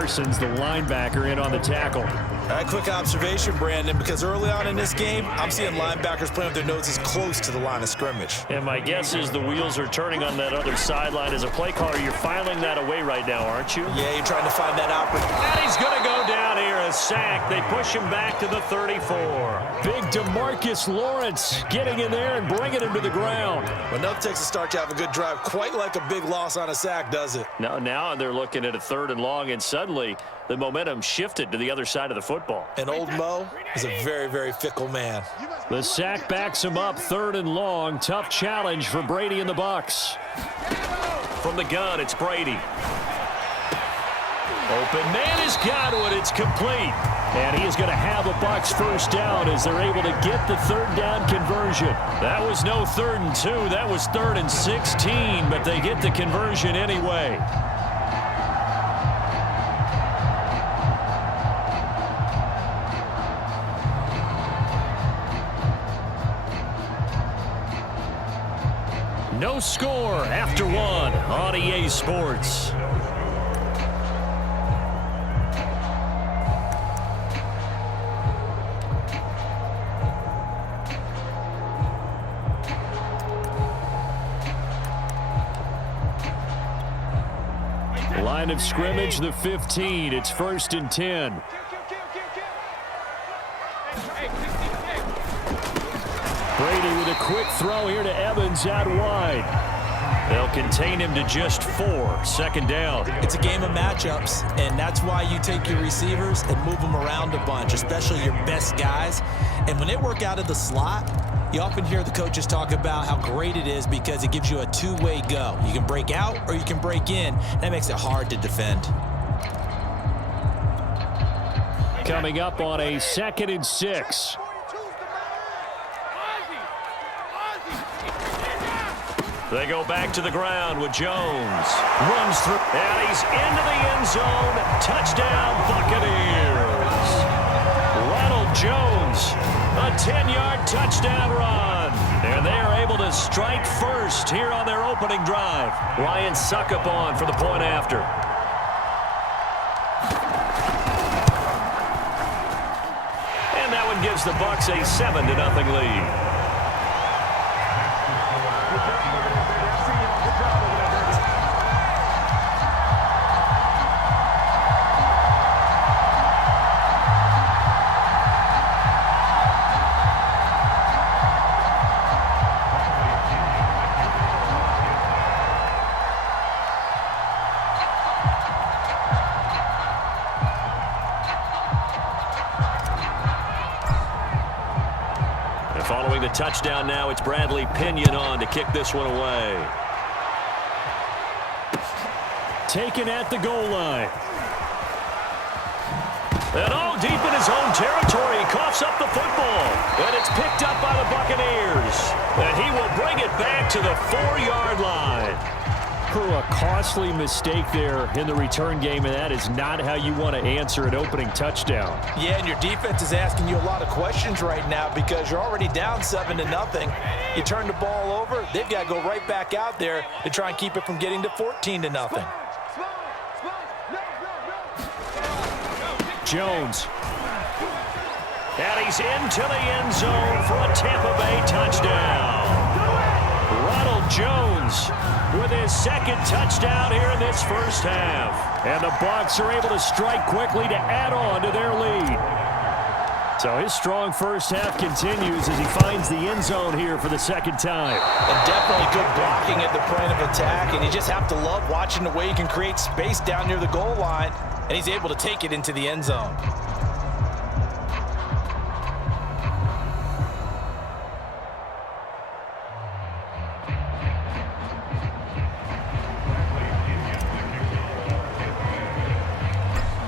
Parsons, the linebacker, in on the tackle. All right, quick observation, Brandon, because early on in this game, I'm seeing linebackers playing with their noses close to the line of scrimmage. And my guess is the wheels are turning on that other sideline. As a play caller, you're filing that away right now, aren't you? Yeah, you're trying to find that opportunity. And he's going to go down here, a sack. They push him back to the 34. Big DeMarcus Lawrence getting in there and bringing him to the ground. But nothing takes a start to have a good drive, quite like a big loss on a sack, does it? Now they're looking at a 3rd and long, and suddenly the momentum shifted to the other side of the football. And old Mo is a very, very fickle man. The sack backs him up, 3rd and long. Tough challenge for Brady and the Bucs. From the gun, it's Brady. Open man has got it. It's complete. And he is going to have a Bucs first down as they're able to get the 3rd down conversion. That was no 3rd and 2. That was 3rd and 16, but they get the conversion anyway. No score after 1 on EA Sports. Line of scrimmage, the 15. It's 1st and 10. Brady with a quick throw here to Evans out wide. They'll contain him to just 4. 2nd down. It's a game of matchups, and that's why you take your receivers and move them around a bunch, especially your best guys. And when they work out of the slot, you often hear the coaches talk about how great it is because it gives you a two-way go. You can break out or you can break in. That makes it hard to defend. Coming up on a 2nd and 6. They go back to the ground with Jones. Runs through, and he's into the end zone. Touchdown, Buccaneers. Ronald Jones, a 10-yard touchdown run. And they are able to strike first here on their opening drive. Ryan Suckup on for the point after. And that one gives the Bucs a 7-0 lead. Following the touchdown now, it's Bradley Pinion on to kick this one away. Taken at the goal line. And deep in his own territory, he coughs up the football. And it's picked up by the Buccaneers. And he will bring it back to the 4-yard line. A costly mistake there in the return game, and that is not how you want to answer an opening touchdown. Yeah, and your defense is asking you a lot of questions right now because you're already down 7-0. You turn the ball over, they've got to go right back out there to try and keep it from getting to 14-0. Jones. And he's into the end zone for a Tampa Bay touchdown. Ronald Jones with his 2nd touchdown here in this first half. And the Bucs are able to strike quickly to add on to their lead. So his strong first half continues as he finds the end zone here for the 2nd time. And definitely good blocking at the point of attack, and you just have to love watching the way he can create space down near the goal line, and he's able to take it into the end zone.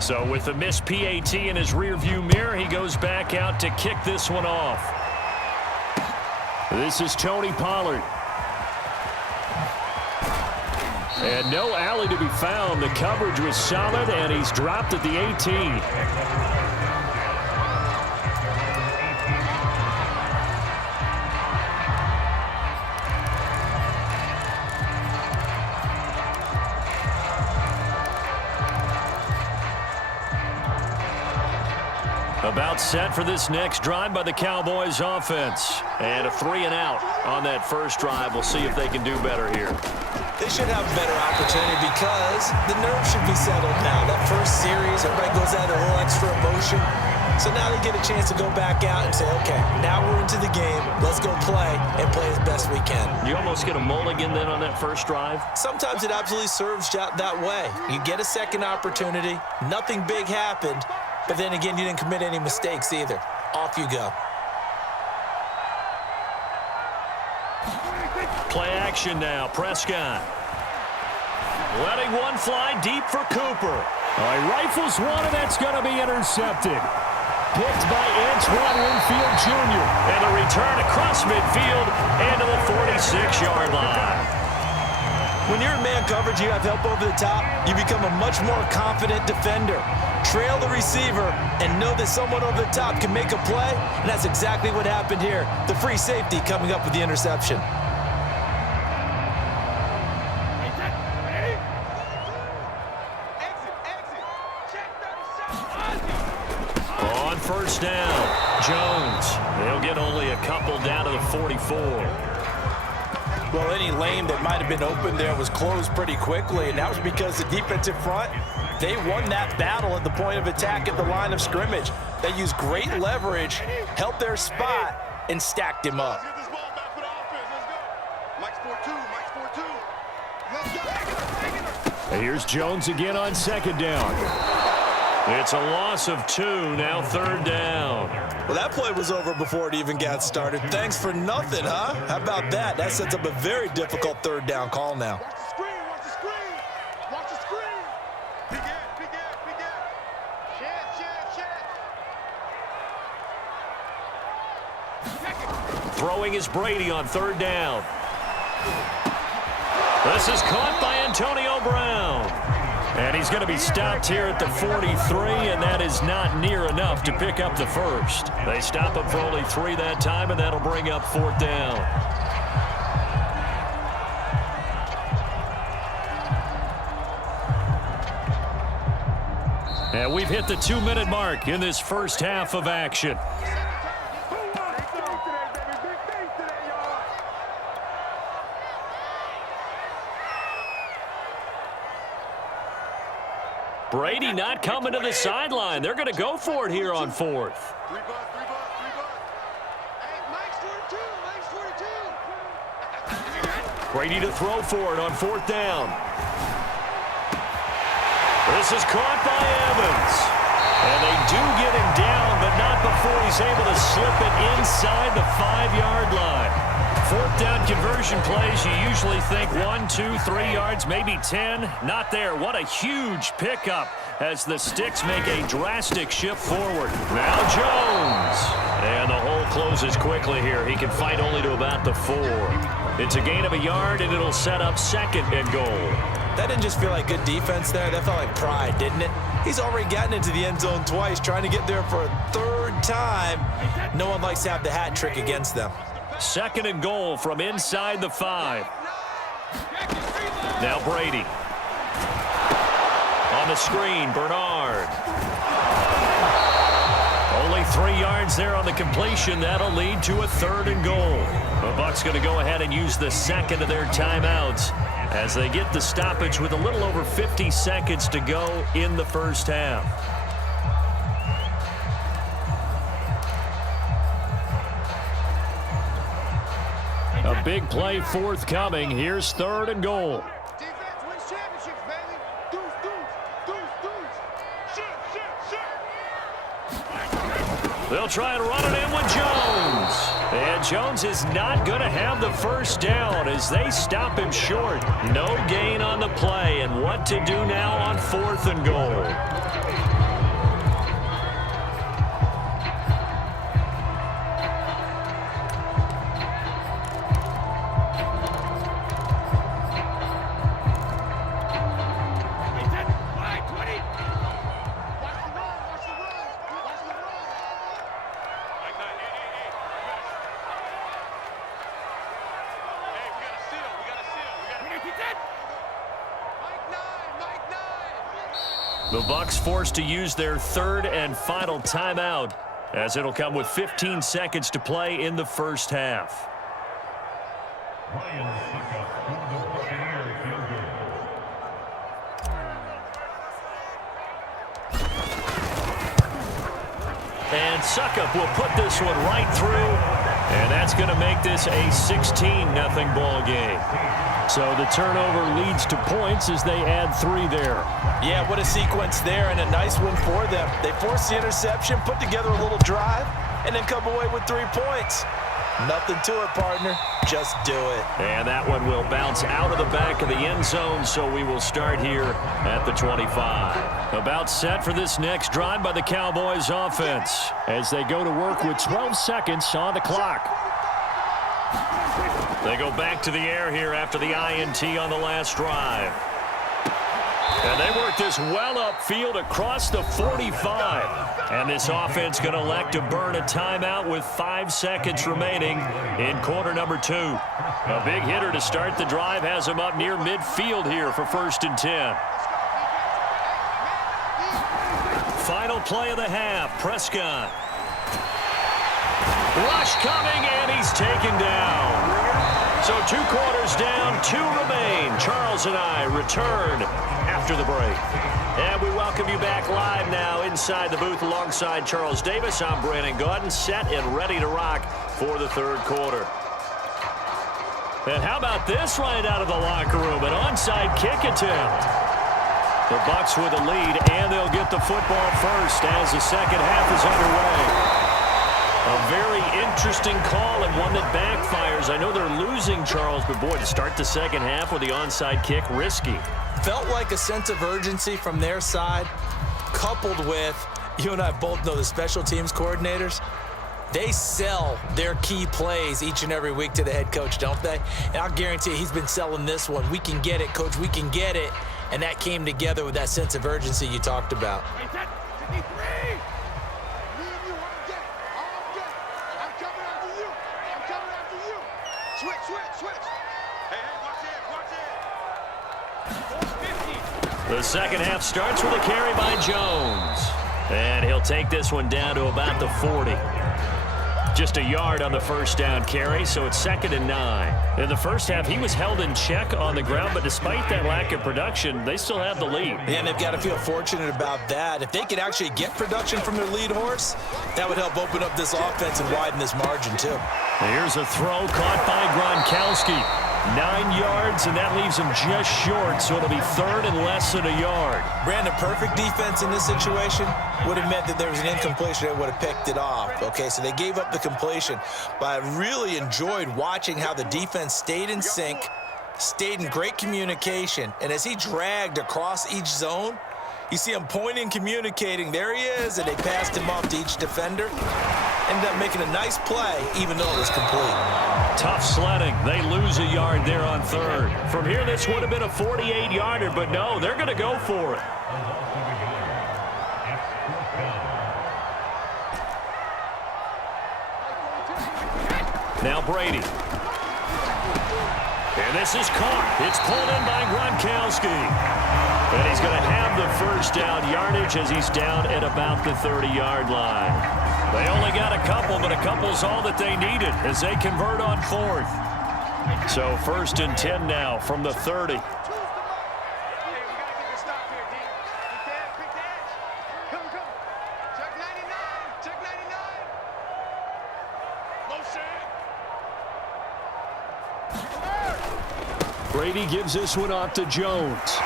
So with the missed PAT in his rearview mirror, he goes back out to kick this one off. This is Tony Pollard. And no alley to be found. The coverage was solid, and he's dropped at the 18. About set for this next drive by the Cowboys offense. And a 3-and-out on that first drive. We'll see if they can do better here. They should have a better opportunity because the nerves should be settled now. That first series, everybody goes out a little extra emotion. So now they get a chance to go back out and say, okay, now we're into the game. Let's go play and play as best we can. You almost get a mulligan then on that first drive? Sometimes it absolutely serves that way. You get a second opportunity. Nothing big happened. But then again, you didn't commit any mistakes either. Off you go. Play action now. Prescott. Letting one fly deep for Cooper. He rifles one, and that's going to be intercepted. Picked by Antoine Winfield Jr. And a return across midfield and to the 46-yard line. When you're in man coverage, you have help over the top, you become a much more confident defender. Trail the receiver and know that someone over the top can make a play, and that's exactly what happened here. The free safety coming up with the interception. On first down, Jones. They'll get only a couple down to the 44. Well, any lane that might have been open there was closed pretty quickly, and that was because the defensive front, they won that battle at the point of attack at the line of scrimmage. They used great leverage, held their spot, and stacked him up. Here's Jones again on second down. It's a loss of 2, now third down. Well, that play was over before it even got started. Thanks for nothing, huh? How about that? That sets up a very difficult third down call now. Watch the screen, watch the screen, watch the screen. Big gap, big gap, big gap. Check. Throwing is Brady on third down. This is caught by Antonio Brown. And he's going to be stopped here at the 43, and that is not near enough to pick up the first. They stop him for only 3 that time, and that'll bring up fourth down. And we've hit the 2-minute mark in this first half of action. Brady not coming to the sideline. They're going to go for it here on fourth. Hey, Mike's 42, Mike's 42. Brady to throw for it on fourth down. This is caught by Evans. And they do get him down, but not before he's able to slip it inside the 5-yard line. Fourth down conversion plays, you usually think 1, 2, 3 yards, maybe 10. Not there. What a huge pickup as the sticks make a drastic shift forward. Now Jones. And the hole closes quickly here. He can fight only to about the 4. It's a gain of a yard, and it'll set up second and goal. That didn't just feel like good defense there. That felt like pride, didn't it? He's already gotten into the end zone twice, trying to get there for a third time. No one likes to have the hat trick against them. Second and goal from inside the 5. Now Brady. On the screen, Bernard. Only 3 yards there on the completion. That'll lead to a third and goal. The Bucs going to go ahead and use the second of their timeouts as they get the stoppage with a little over 50 seconds to go in the first half. A big play forthcoming. Here's third and goal. Defense wins championships, baby. Deuce, deuce, deuce, deuce. They'll try and run it in with Jones. And Jones is not going to have the first down as they stop him short. No gain on the play. And what to do now on fourth and goal. The Bucs forced to use their third and final timeout, as it'll come with 15 seconds to play in the first half. And Suckup will put this one right through, and that's going to make this a 16-0 ball game. So the turnover leads to points as they add 3 there. Yeah, what a sequence there, and a nice one for them. They force the interception, put together a little drive, and then come away with 3 points. Nothing to it, partner. Just do it. And that one will bounce out of the back of the end zone, so we will start here at the 25. About set for this next drive by the Cowboys offense as they go to work with 12 seconds on the clock. They go back to the air here after the INT on the last drive. And they work this well upfield across the 45. And this offense going to elect to burn a timeout with 5 seconds remaining in quarter number 2. A big hitter to start the drive has him up near midfield here for 1st and 10. Final play of the half, Prescott. Rush coming, and he's taken down. So 2 quarters down, 2 remain. Charles and I return after the break. And we welcome you back live now inside the booth alongside Charles Davis. I'm Brandon Gaudin, set and ready to rock for the 3rd quarter. And how about this right out of the locker room? An onside kick attempt. The Bucs with a lead, and they'll get the football first as the second half is underway. A very interesting call and one that backfires. I know they're losing, Charles, but boy, to start the second half with the onside kick, risky. Felt like a sense of urgency from their side, coupled with, you and I both know the special teams coordinators, they sell their key plays each and every week to the head coach, don't they? And I'll guarantee he's been selling this one. We can get it, coach, we can get it. And that came together with that sense of urgency you talked about. The second half starts with a carry by Jones. And he'll take this one down to about the 40. Just a yard on the first down carry, so it's 2nd and 9. In the first half, he was held in check on the ground, but despite that lack of production, they still have the lead. And they've got to feel fortunate about that. If they could actually get production from their lead horse, that would help open up this offense and widen this margin, too. Here's a throw caught by Gronkowski. 9 yards, and that leaves him just short, so it'll be 3rd and less than a yard. Brandon, perfect defense in this situation would have meant that there was an incompletion that would have picked it off. Okay, so they gave up the completion, but I really enjoyed watching how the defense stayed in sync, stayed in great communication, and as he dragged across each zone, you see him pointing, communicating. There he is, and they passed him off to each defender. Ended up making a nice play, even though it was complete. Tough sledding. They lose a yard there on 3rd. From here, this would have been a 48-yarder, but no, they're going to go for it. Now Brady. And this is caught. It's pulled in by Gronkowski. And he's going to have the first down yardage as he's down at about the 30-yard line. They only got a couple, but a couple's all that they needed as they convert on 4th. So 1st and 10 now from the 30. Brady gives this one off to Jones.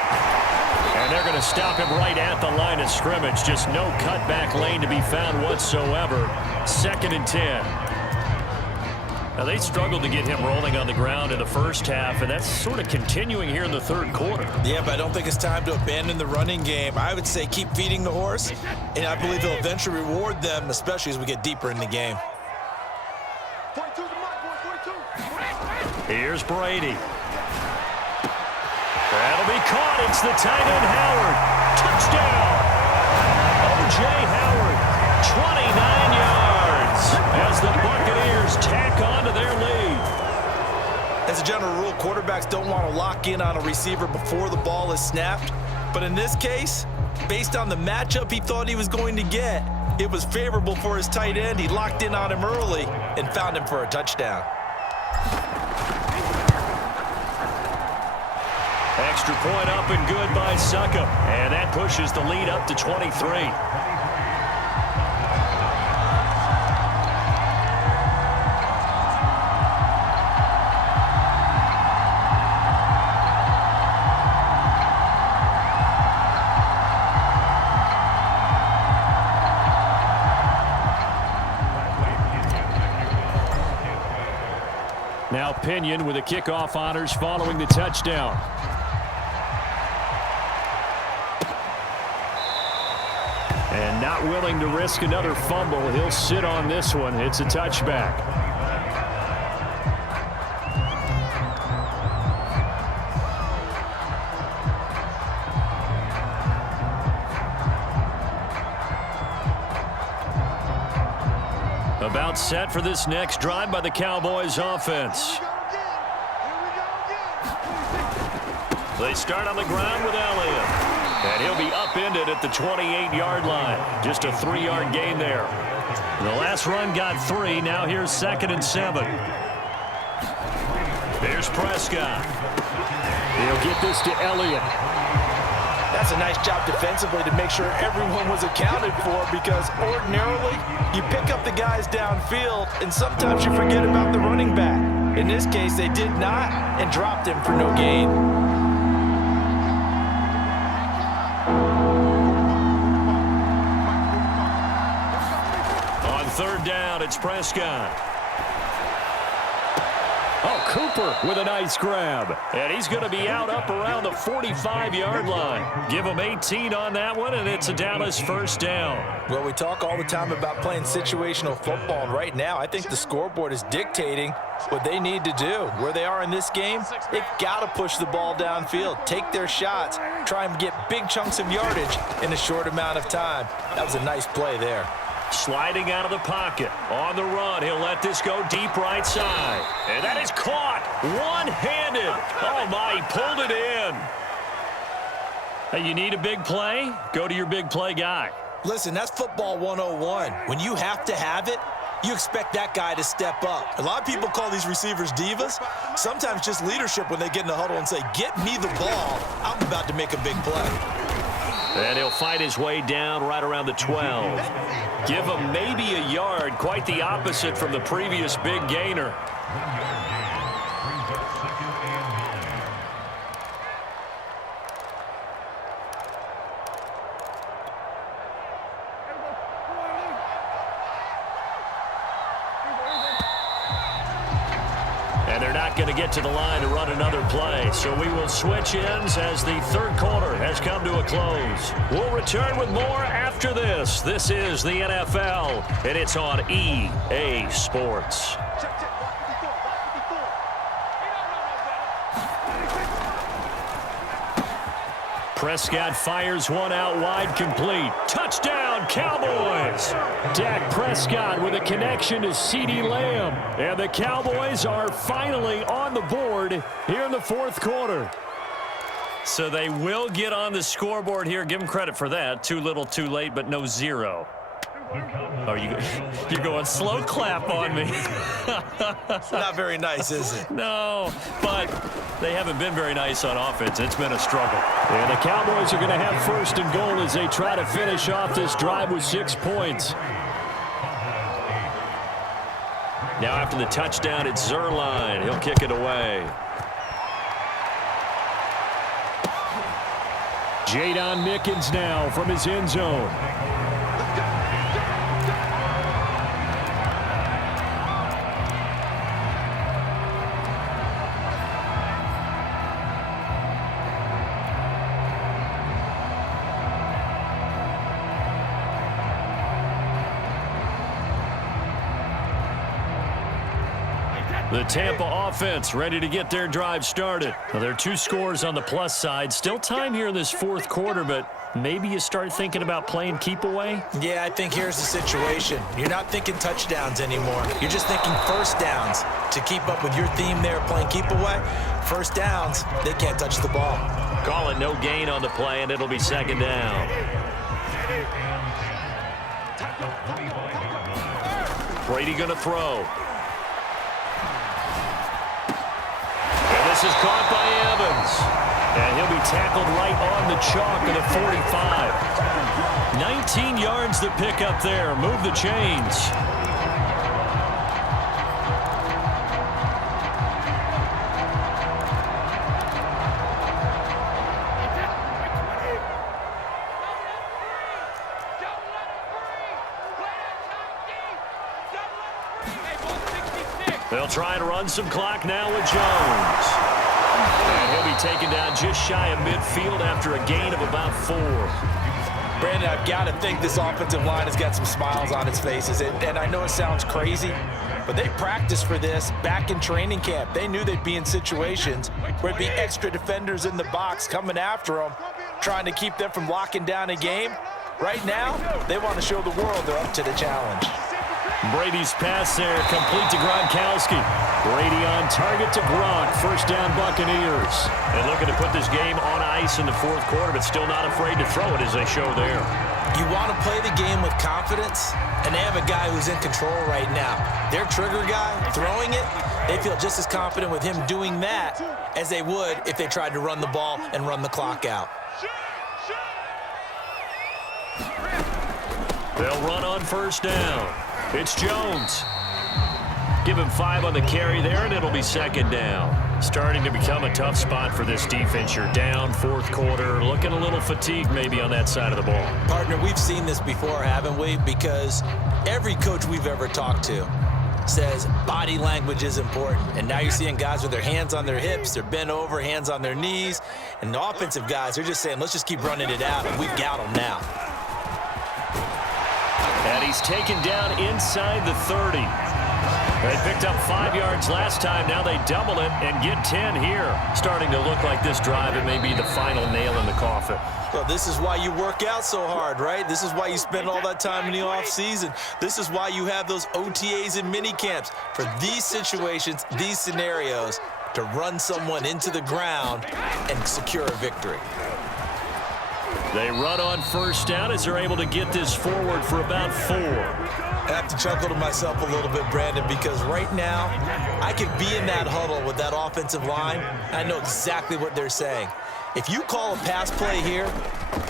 And they're going to stop him right at the line of scrimmage. Just no cutback lane to be found whatsoever. 2nd and 10. Now, they struggled to get him rolling on the ground in the first half, and that's sort of continuing here in the 3rd quarter. Yeah, but I don't think it's time to abandon the running game. I would say keep feeding the horse, and I believe he'll eventually reward them, especially as we get deeper in the game. Here's Brady. That'll be caught. It's the tight end, Howard. Touchdown. O.J. Howard, 29 yards as the Buccaneers tack on to their lead. As a general rule, quarterbacks don't want to lock in on a receiver before the ball is snapped. But in this case, Based on the matchup he thought he was going to get, it was favorable for his tight end. He locked in on him early and found him for a touchdown. Extra point up and good by Succop. And that pushes the lead up to 23. Now Pinion with the kickoff honors following the touchdown. And not willing to risk another fumble. He'll sit on this one. It's a touchback. About set for this next drive by the Cowboys offense. They start on the ground with Elliott. And he'll be upended at the 28-yard line. Just a 3-yard gain there. The last run got 3. Now here's 2nd and 7. There's Prescott. He'll get this to Elliott. That's a nice job defensively to make sure everyone was accounted for, because ordinarily you pick up the guys downfield and sometimes you forget about the running back. In this case, they did not and dropped him for no gain. On 3rd down, it's Prescott. Oh, Cooper with a nice grab. And he's going to be out up around the 45-yard line. Give him 18 on that one, and it's a Dallas 1st down. Well, we talk all the time about playing situational football, and right now I think the scoreboard is dictating what they need to do. Where they are in this game, they've got to push the ball downfield, take their shots, try and get big chunks of yardage in a short amount of time. That was a nice play there. Sliding out of the pocket. On the run, he'll let this go deep right side. And that is caught one-handed. Oh, my, he pulled it in. Hey, you need a big play? Go to your big play guy. Listen, that's football 101. When you have to have it, you expect that guy to step up. A lot of people call these receivers divas. Sometimes just leadership when they get in the huddle and say, get me the ball. I'm about to make a big play. And he'll fight his way down right around the 12. Give him maybe a yard, quite the opposite from the previous big gainer. And they're not going to get to the line to run another play. So we will switch ends as the 3rd quarter has come to a close. We'll return with more after this. This is the NFL, and it's on EA Sports. Prescott fires one out wide, complete. Touchdown, Cowboys! Dak Prescott with a connection to CeeDee Lamb. And the Cowboys are finally on the board here in the 4th quarter. So they will get on the scoreboard here. Give them credit for that. Too little, too late, but no 0. Oh, you're going slow clap on me. Not very nice, is it? No, but they haven't been very nice on offense. It's been a struggle. And the Cowboys are going to have 1st and goal as they try to finish off this drive with 6 points. Now after the touchdown, it's Zerline. He'll kick it away. Jadon Mickens now from his end zone. The Tampa offense ready to get their drive started. Well, there are 2 scores on the plus side. Still time here in this 4th quarter, but maybe you start thinking about playing keep away? Yeah, I think here's the situation. You're not thinking touchdowns anymore. You're just thinking 1st downs. To keep up with your theme there, playing keep away, 1st downs, they can't touch the ball. Call it no gain on the play, and it'll be second down. Brady going to throw. And this is caught by Evans. And he'll be tackled right on the chalk at the 45. 19 yards to pick up there. Move the chains. They'll try and run some clock now with Jones. And he'll be taken down just shy of midfield after a gain of about 4. Brandon, I've got to think this offensive line has got some smiles on its faces. And I know it sounds crazy, but they practiced for this back in training camp. They knew they'd be in situations where it'd be extra defenders in the box coming after them, trying to keep them from locking down a game. Right now, they want to show the world they're up to the challenge. Brady's pass there, complete to Gronkowski. Brady on target to Gronk. First down, Buccaneers. And looking to put this game on ice in the fourth quarter, but still not afraid to throw it as they show there. You want to play the game with confidence, and they have a guy who's in control right now. Their trigger guy, throwing it, they feel just as confident with him doing that as they would if they tried to run the ball and run the clock out. They'll run on first down. It's Jones. Give him 5 on the carry there, and it'll be second down. Starting to become a tough spot for this defense. You're down fourth quarter, looking a little fatigued maybe on that side of the ball. Partner, we've seen this before, haven't we? Because every coach we've ever talked to says body language is important. And now you're seeing guys with their hands on their hips, they're bent over, hands on their knees. And the offensive guys, they're just saying, let's just keep running it out, and we've got them now. And he's taken down inside the 30. They picked up 5 yards last time. Now they double it and get 10 here. Starting to look like this drive, it may be the final nail in the coffin. Well, this is why you work out so hard, right? This is why you spend all that time in the offseason. This is why you have those OTAs and mini camps. For these situations, these scenarios, to run someone into the ground and secure a victory. They run on first down as they're able to get this forward for about 4. I have to chuckle to myself a little bit, Brandon, because right now I could be in that huddle with that offensive line. I know exactly what they're saying. If you call a pass play here,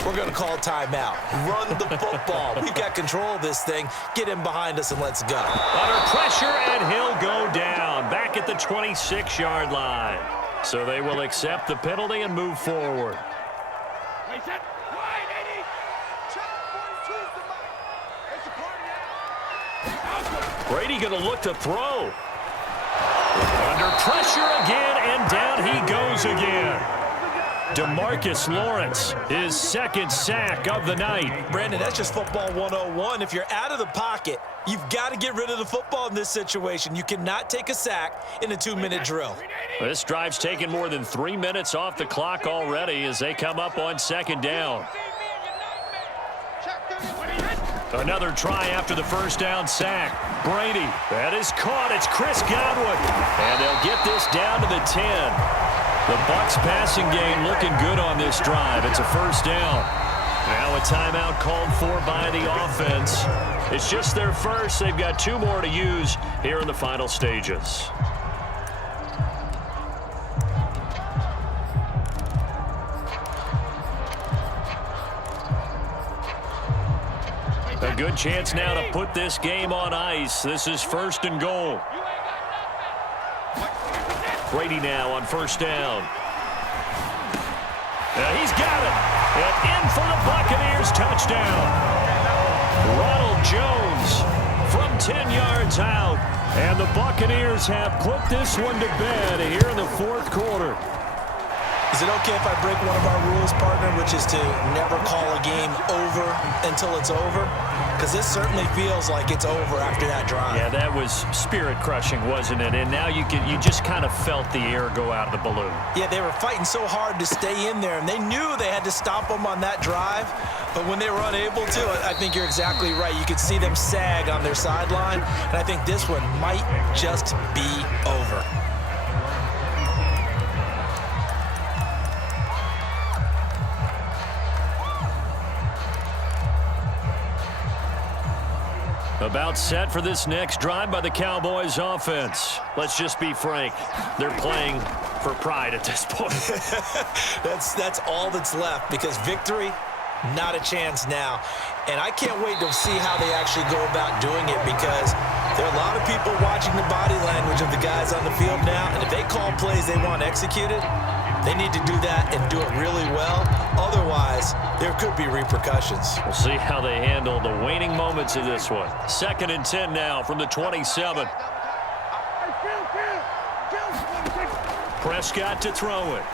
we're going to call timeout. Run the football. We've got control of this thing. Get him behind us and let's go. Under pressure, and he'll go down back at the 26-yard line. So they will accept the penalty and move forward. Brady going to look to throw. Under pressure again, and down he goes again. DeMarcus Lawrence, his second sack of the night. Brandon, that's just football 101. If you're out of the pocket, you've got to get rid of the football in this situation. You cannot take a sack in a 2-minute drill. This drive's taken more than 3 minutes off the clock already as they come up on second down. Another try after the first down sack. Brady, that is caught. It's Chris Godwin. And they'll get this down to the 10. The Bucs passing game looking good on this drive. It's a first down. Now a timeout called for by the offense. It's just their first. They've got 2 more to use here in the final stages. A good chance now to put this game on ice. This is first and goal. Brady now on first down. He's got it. And in for the Buccaneers touchdown. Ronald Jones from 10 yards out. And the Buccaneers have put this one to bed here in the fourth quarter. Is it okay if I break one of our rules, partner, which is to never call a game over until it's over? Because this certainly feels like it's over after that drive. Yeah, that was spirit-crushing, wasn't it? And now you just kind of felt the air go out of the balloon. Yeah, they were fighting so hard to stay in there, and they knew they had to stop them on that drive. But when they were unable to, I think you're exactly right. You could see them sag on their sideline, and I think this one might just be over. About set for this next drive by the Cowboys offense. Let's just be frank. They're playing for pride at this point. That's all that's left, because victory, not a chance now. And I can't wait to see how they actually go about doing it, because there are a lot of people watching the body language of the guys on the field now, and if they call plays they want executed, they need to do that and do it really well. Otherwise, there could be repercussions. We'll see how they handle the waning moments of this one. 2nd and 10 now from the 27. Prescott to throw it.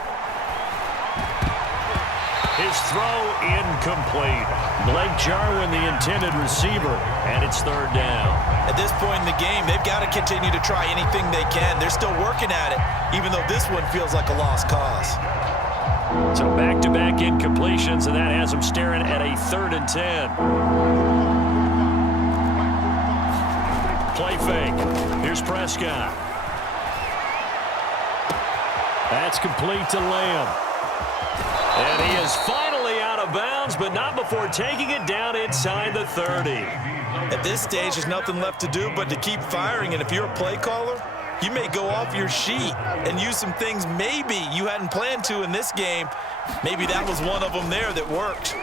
His throw incomplete. Blake Jarwin, the intended receiver, and it's 3rd down. At this point in the game, they've got to continue to try anything they can. They're still working at it, even though this one feels like a lost cause. So back-to-back incompletions, and that has them staring at a 3rd and 10. Play fake. Here's Prescott. That's complete to Lamb. And he is finally out of bounds, but not before taking it down inside the 30. At this stage, there's nothing left to do but to keep firing, and if you're a play caller, you may go off your sheet and use some things maybe you hadn't planned to in this game. Maybe that was one of them there that worked.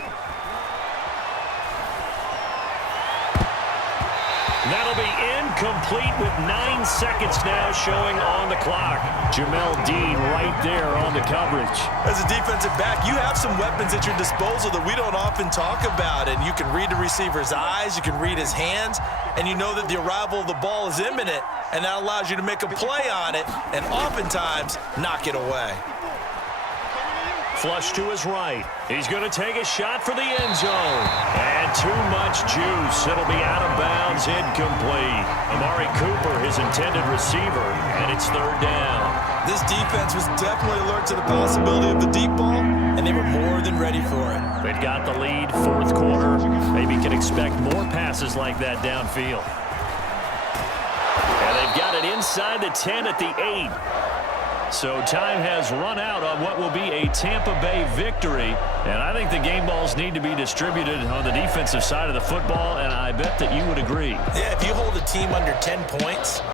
That'll be incomplete with 9 seconds now showing on the clock. Jamel Dean right there on the coverage. As a defensive back, you have some weapons at your disposal that we don't often talk about, and you can read the receiver's eyes, you can read his hands, and you know that the arrival of the ball is imminent, and that allows you to make a play on it and oftentimes knock it away. Flush to his right. He's going to take a shot for the end zone. And too much juice. It'll be out of bounds, incomplete. Amari Cooper, his intended receiver, and it's 3rd down. This defense was definitely alert to the possibility of the deep ball, and they were more than ready for it. They've got the lead, 4th quarter. Maybe can expect more passes like that downfield. And they've got it inside the 10 at the 8. So time has run out on what will be a Tampa Bay victory. And I think the game balls need to be distributed on the defensive side of the football, and I bet that you would agree. Yeah, if you hold a team under 10 points,